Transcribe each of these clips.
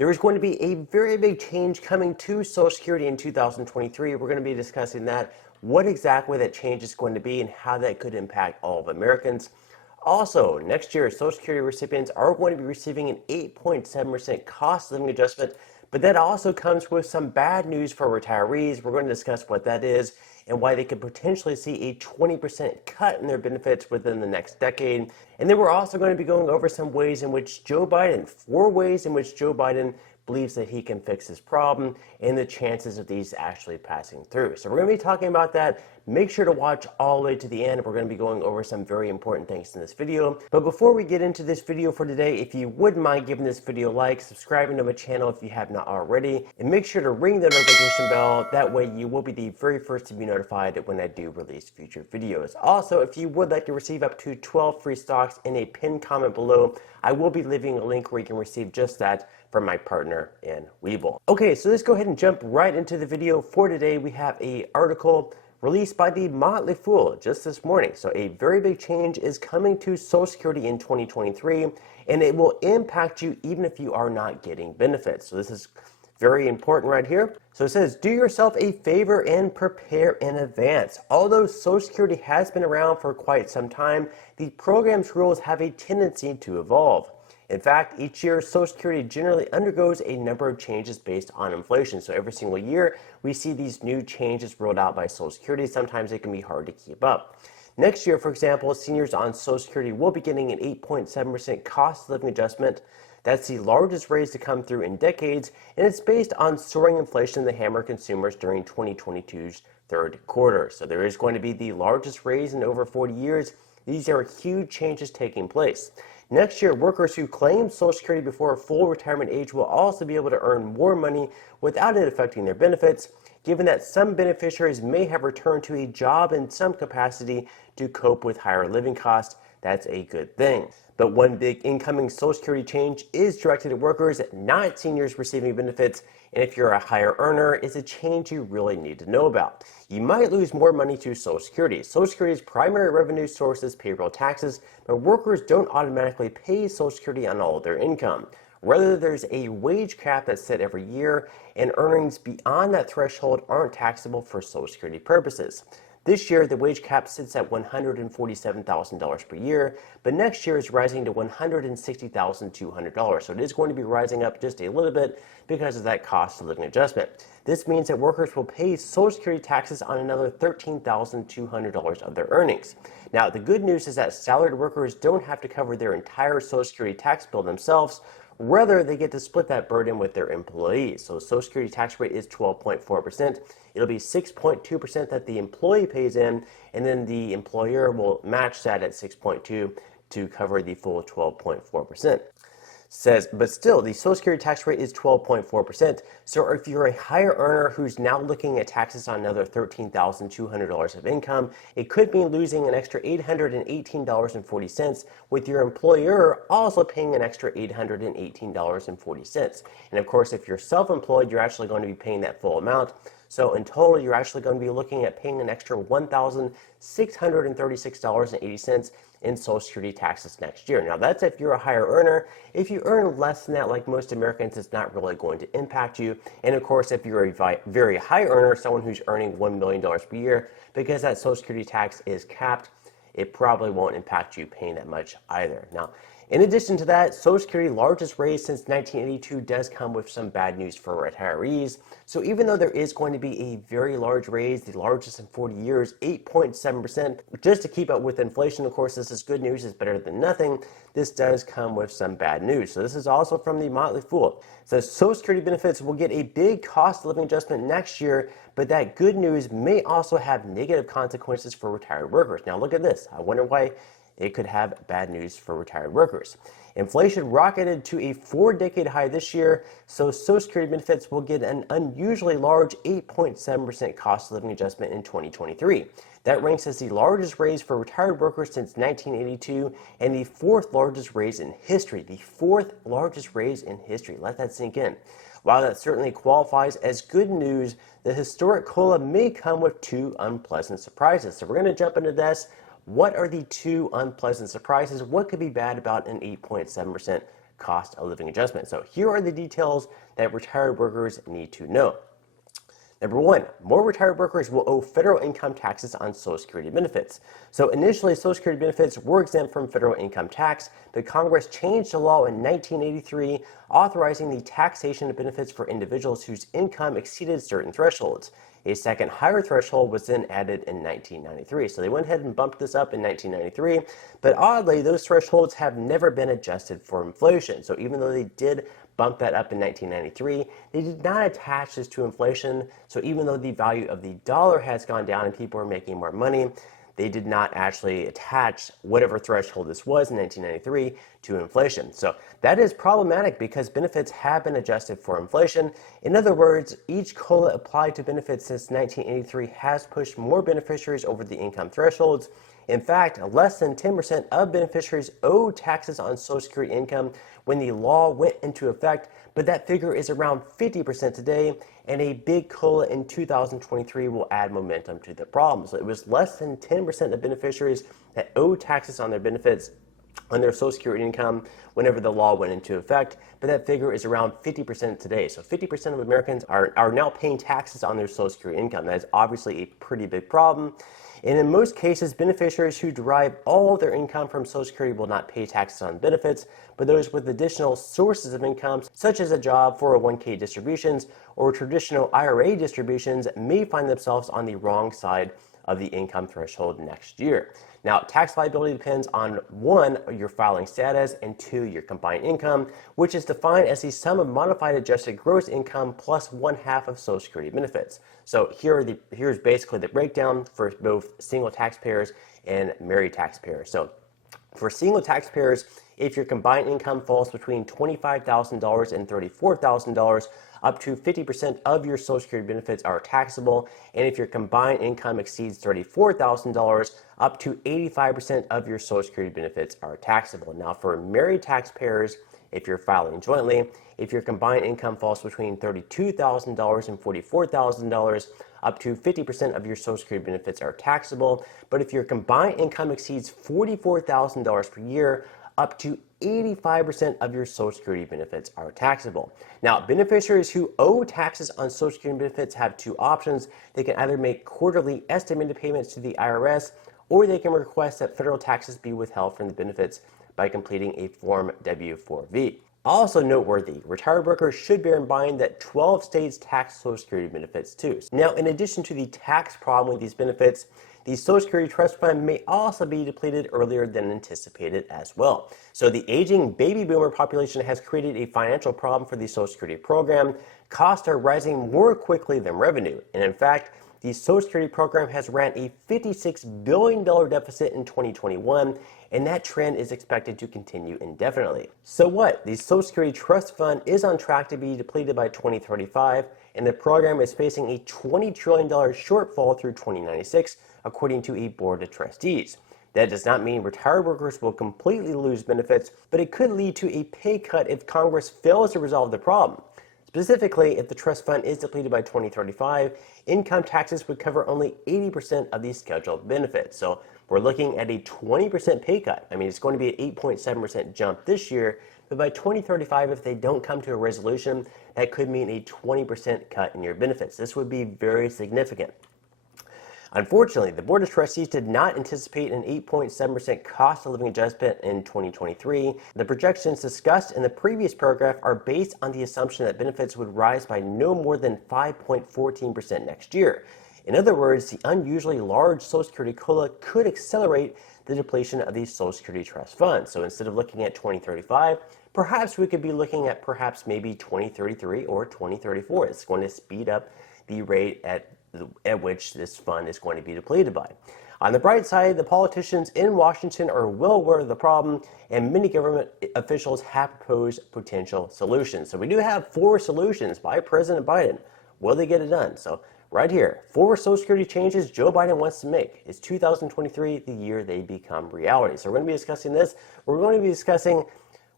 There is going to be a very big change coming to Social Security in 2023. We're going to be discussing that, what exactly that change is going to be, and how that could impact all of Americans. Also, next year, Social Security recipients are going to be receiving an 8.7% cost of living adjustment, but that also comes with some bad news for retirees. We're going to discuss what that is and why they could potentially see a 20% cut in their benefits within the next decade. And then we're also going to be going over some ways in which Joe Biden, 4 ways in which Joe Biden believes that he can fix this problem and the chances of these actually passing through. So we're going to be talking about that. Make sure to watch all the way to the end. We're going to be going over some very important things in this video. But before we get into this video for today, if you wouldn't mind giving this video a like, subscribing to my channel if you have not already, and make sure to ring the notification bell. That way you will be the very first to be notified when I do release future videos. Also, if you would like to receive up to 12 free stocks in a pinned comment below, I will be leaving a link where you can receive just that from my partner in Webull. Okay, so let's go ahead and jump right into the video for today. We have an article released by the Motley Fool just this morning. So a very big change is coming to Social Security in 2023, and it will impact you even if you are not getting benefits. So this is very important right here. So it says, do yourself a favor and prepare in advance. Although Social Security has been around for quite some time, the program's rules have a tendency to evolve. In fact, each year, Social Security generally undergoes a number of changes based on inflation. So every single year, we see these new changes rolled out by Social Security. Sometimes it can be hard to keep up. Next year, for example, seniors on Social Security will be getting an 8.7% cost of living adjustment. That's the largest raise to come through in decades, and it's based on soaring inflation that hammered consumers during 2022's third quarter. So there is going to be the largest raise in over 40 years. These are huge changes taking place. Next year, workers who claim Social Security before full retirement age will also be able to earn more money without it affecting their benefits, given that some beneficiaries may have returned to a job in some capacity to cope with higher living costs. That's a good thing. But one big incoming Social Security change is directed at workers, not seniors receiving benefits. And if you're a higher earner, it's a change you really need to know about. You might lose more money to Social Security. Social Security's primary revenue source is payroll taxes, but workers don't automatically pay Social Security on all of their income. Rather, there's a wage cap that's set every year, and earnings beyond that threshold aren't taxable for Social Security purposes. This year, the wage cap sits at $147,000 per year, but next year is rising to $160,200. So it is going to be rising up just a little bit because of that cost of living adjustment. This means that workers will pay Social Security taxes on another $13,200 of their earnings. Now, the good news is that salaried workers don't have to cover their entire Social Security tax bill themselves. Rather, they get to split that burden with their employees. So Social Security tax rate is 12.4%. It'll be 6.2% that the employee pays in, and then the employer will match that at 6.2% to cover the full 12.4%. Says, but still, the Social Security tax rate is 12.4%. So if you're a higher earner who's now looking at taxes on another $13,200 of income, it could mean losing an extra $818.40, with your employer also paying an extra $818.40. And of course, if you're self-employed, you're actually going to be paying that full amount. So in total, you're actually going to be looking at paying an extra $1,636.80 in Social Security taxes next year. Now, that's if you're a higher earner. If you earn less than that, like most Americans, it's not really going to impact you. And of course, if you're a very high earner, someone who's earning $1 million per year, because that Social Security tax is capped, it probably won't impact you paying that much either. Now, in addition to that, Social Security's largest raise since 1982 does come with some bad news for retirees. So even though there is going to be a very large raise, the largest in 40 years, 8.7%, just to keep up with inflation, of course, this is good news, it's better than nothing. This does come with some bad news. So this is also from the Motley Fool. It says Social Security benefits will get a big cost of living adjustment next year, but that good news may also have negative consequences for retired workers. Now look at this. I wonder why it could have bad news for retired workers. Inflation rocketed to a 4-decade high this year, so Social Security benefits will get an unusually large 8.7% cost of living adjustment in 2023. That ranks as the largest raise for retired workers since 1982 and the 4th largest raise in history. The 4th largest raise in history. Let that sink in. While that certainly qualifies as good news, the historic COLA may come with 2 unpleasant surprises. So we're going to jump into this. What are the 2 unpleasant surprises? What could be bad about an 8.7% cost of living adjustment. So here are the details that retired workers need to know. Number one, more retired workers will owe federal income taxes on Social Security benefits. So initially, Social Security benefits were exempt from federal income tax, but Congress changed the law in 1983, authorizing the taxation of benefits for individuals whose income exceeded certain thresholds. A second higher threshold was then added in 1993. So they went ahead and bumped this up in 1993, but oddly, those thresholds have never been adjusted for inflation. So even though they did bump that up in 1993, they did not attach this to inflation. So even though the value of the dollar has gone down and people are making more money, they did not actually attach whatever threshold this was in 1993 to inflation. So that is problematic because benefits have been adjusted for inflation. In other words, each COLA applied to benefits since 1983 has pushed more beneficiaries over the income thresholds. In fact, less than 10% of beneficiaries owe taxes on Social Security income when the law went into effect, but that figure is around 50% today, and a big COLA in 2023 will add momentum to the problem. So it was less than 10% of beneficiaries that owe taxes on their benefits on their Social Security income whenever the law went into effect, but that figure is around 50% today. So 50% of Americans are now paying taxes on their Social Security income. That is obviously a pretty big problem. And in most cases, beneficiaries who derive all of their income from Social Security will not pay taxes on benefits, but those with additional sources of income, such as a job, 401k distributions, or traditional IRA distributions, may find themselves on the wrong side of the income threshold next year. Now, tax liability depends on 1, your filing status, and 2, your combined income, which is defined as the sum of modified adjusted gross income plus 1/2 of Social Security benefits. So here's basically the breakdown for both single taxpayers and married taxpayers. So for single taxpayers, if your combined income falls between $25,000 and $34,000, up to 50% of your Social Security benefits are taxable. And if your combined income exceeds $34,000, up to 85% of your Social Security benefits are taxable. Now, for married taxpayers, if you're filing jointly, if your combined income falls between $32,000 and $44,000, up to 50% of your Social Security benefits are taxable. But if your combined income exceeds $44,000 per year, up to 85% of your Social Security benefits are taxable. Now, beneficiaries who owe taxes on Social Security benefits have two options. They can either make quarterly estimated payments to the IRS, or they can request that federal taxes be withheld from the benefits by completing a Form W-4V. Also noteworthy, retired workers should bear in mind that 12 states tax Social Security benefits too. Now, in addition to the tax problem with these benefits, the Social Security Trust Fund may also be depleted earlier than anticipated as well. So the aging baby boomer population has created a financial problem for the Social Security program. Costs are rising more quickly than revenue. And in fact, the Social Security program has ran a $56 billion deficit in 2021, and that trend is expected to continue indefinitely. So what? The Social Security Trust Fund is on track to be depleted by 2035, and the program is facing a $20 trillion shortfall through 2096, according to a board of trustees. That does not mean retired workers will completely lose benefits, but it could lead to a pay cut if Congress fails to resolve the problem. Specifically, if the trust fund is depleted by 2035, income taxes would cover only 80% of the scheduled benefits. So we're looking at a 20% pay cut. I mean, it's going to be an 8.7% jump this year, but by 2035, if they don't come to a resolution, that could mean a 20% cut in your benefits. This would be very significant. Unfortunately, the Board of Trustees did not anticipate an 8.7% cost of living adjustment in 2023. The projections discussed in the previous paragraph are based on the assumption that benefits would rise by no more than 5.14% next year. In other words, the unusually large Social Security COLA could accelerate the depletion of the Social Security Trust Fund. So instead of looking at 2035, perhaps we could be looking at maybe 2033 or 2034. It's going to speed up the rate at which this fund is going to be depleted by. On the bright side, the politicians in Washington are well aware of the problem, and many government officials have proposed potential solutions. So we do have 4 solutions by President Biden. Will they get it done? So right here, 4 Social Security changes Joe Biden wants to make. Is 2023 the year they become reality? So we're going to be discussing this. We're going to be discussing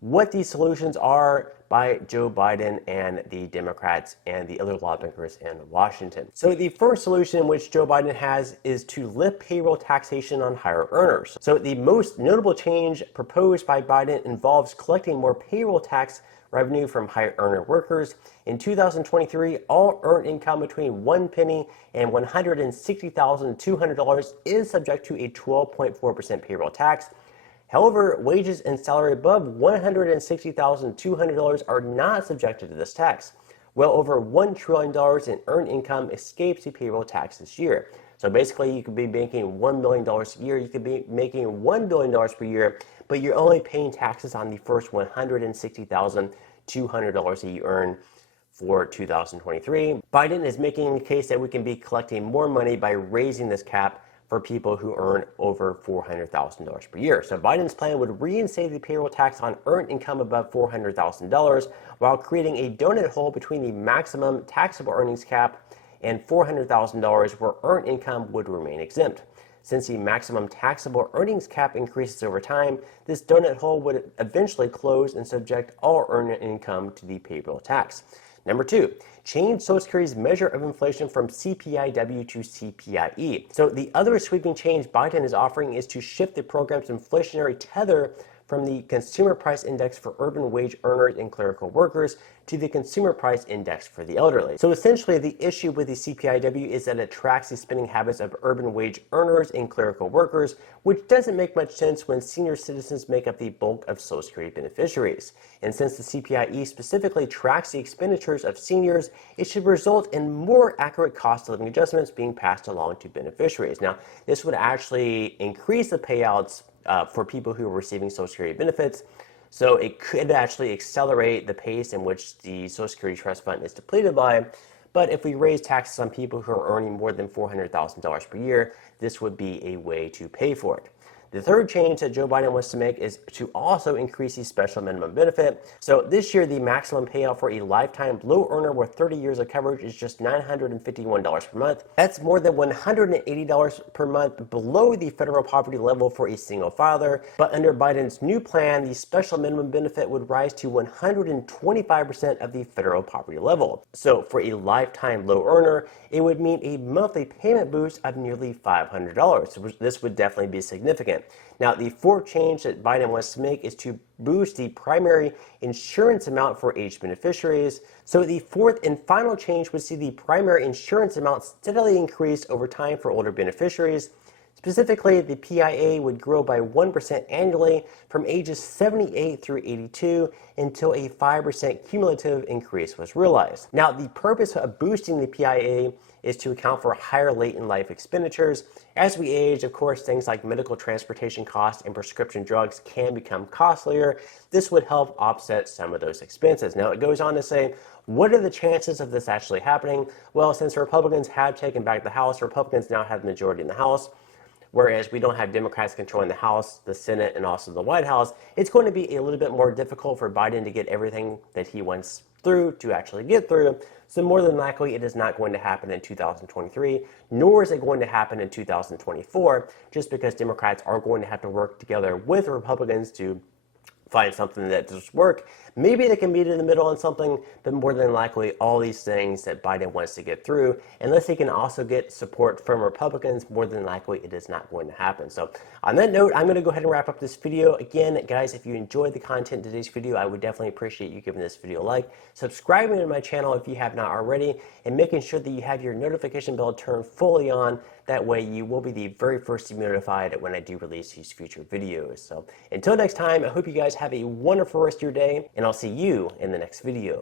what these solutions are by Joe Biden and the Democrats and the other lawmakers in Washington. So the first solution which Joe Biden has is to lift payroll taxation on higher earners. So the most notable change proposed by Biden involves collecting more payroll tax revenue from high earner workers. In 2023, all earned income between 1 penny and $160,200 is subject to a 12.4% payroll tax. However, wages and salary above $160,200 are not subjected to this tax. Well over $1 trillion in earned income escapes the payroll tax this year. So basically, you could be making $1 million a year, you could be making $1 billion per year, but you're only paying taxes on the first $160,200 that you earn for 2023. Biden is making the case that we can be collecting more money by raising this cap for people who earn over $400,000 per year. So Biden's plan would reinstate the payroll tax on earned income above $400,000 while creating a donut hole between the maximum taxable earnings cap and $400,000 where earned income would remain exempt. Since the maximum taxable earnings cap increases over time, this donut hole would eventually close and subject all earned income to the payroll tax. Number two, change Social Security's measure of inflation from CPIW to CPIE. So the other sweeping change Biden is offering is to shift the program's inflationary tether from the Consumer Price Index for urban wage earners and clerical workers to the Consumer Price Index for the elderly. So essentially, the issue with the CPIW is that it tracks the spending habits of urban wage earners and clerical workers, which doesn't make much sense when senior citizens make up the bulk of Social Security beneficiaries. And since the CPIE specifically tracks the expenditures of seniors, it should result in more accurate cost of living adjustments being passed along to beneficiaries. Now, this would actually increase the payouts for people who are receiving Social Security benefits. So it could actually accelerate the pace in which the Social Security Trust Fund is depleted by. But if we raise taxes on people who are earning more than $400,000 per year, this would be a way to pay for it. The third change that Joe Biden wants to make is to also increase the special minimum benefit. So this year, the maximum payout for a lifetime low earner with 30 years of coverage is just $951 per month. That's more than $180 per month below the federal poverty level for a single filer. But under Biden's new plan, the special minimum benefit would rise to 125% of the federal poverty level. So for a lifetime low earner, it would mean a monthly payment boost of nearly $500. So this would definitely be significant. Now, the fourth change that Biden wants to make is to boost the primary insurance amount for aged beneficiaries. So the fourth and final change would see the primary insurance amount steadily increase over time for older beneficiaries. Specifically, the PIA would grow by 1% annually from ages 78 through 82 until a 5% cumulative increase was realized. Now, the purpose of boosting the PIA is to account for higher late-in-life expenditures. As we age, of course, things like medical transportation costs and prescription drugs can become costlier. This would help offset some of those expenses. Now, it goes on to say, what are the chances of this actually happening? Well, since Republicans have taken back the House, Republicans now have the majority in the House. Whereas we don't have Democrats controlling the House, the Senate, and also the White House, it's going to be a little bit more difficult for Biden to get everything that he wants through to actually get through. So more than likely, it is not going to happen in 2023, nor is it going to happen in 2024, just because Democrats are going to have to work together with Republicans to find something that does work. Maybe they can meet in the middle on something, but more than likely, all these things that Biden wants to get through, unless he can also get support from Republicans, more than likely it is not going to happen. So on that note, I'm going to go ahead and wrap up this video. Again, guys, if you enjoyed the content in today's video, I would definitely appreciate you giving this video a like, subscribing to my channel if you have not already, and making sure that you have your notification bell turned fully on. That way you will be the very first to be notified when I do release these future videos. So until next time, I hope you guys have a wonderful rest of your day, and I'll see you in the next video.